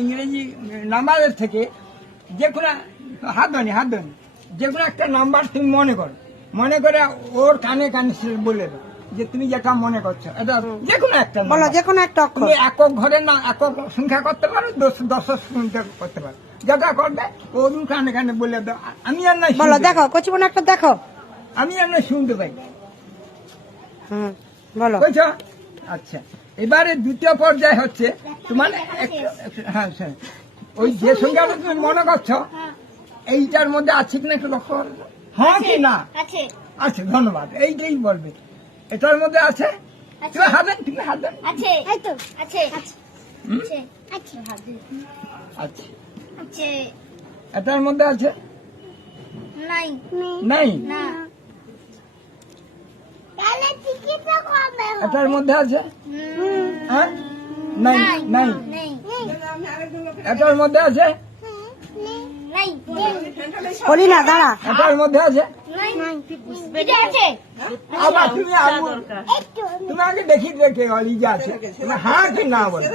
ইংরেজি নাম্বারের থেকে যে কোনো হাত ধনি যে কোনো একটা নাম্বার তুমি মনে করে ওর কানে কানে সে বলে দাও যে তুমি যেটা মনে করছো এটা যে কোনো একটা বলো, যে কোনো একটা অক্ষর। তুমি একক ঘরের না একক সংখ্যা করতে পারো, দশ সংখ্যা করতে পারো, যেটা করবে ওর কানে কানে বলে দাও। আমি আর না বলো, দেখো কচিমন একটা দেখো। আমি আর না শুনতে পাই। বলো। বুঝছো? আচ্ছা, এবারে দ্বিতীয় পর্যায়ে হচ্ছে তোমার হ্যাঁ ওই যে সংখ্যাটা তুমি মনে করছো এইটার মধ্যে আছে কিনা একটু লক্ষ্য করো। হ্যাঁ কি না আছে, ধন্যবাদ। এইটাই বলবে এটার মধ্যে আছে। তুমি হাত দেন আচ্ছা, এটার মধ্যে আছে নাই, এটার মধ্যে আছে হ্যাঁ নাই, এটার মধ্যে আছে বলি না, দাঁড়া। এটার মধ্যে আছে আবার তুমি তুমি আগে দেখি দেখে অলিজা আছে হ্যাঁ কি না বলো।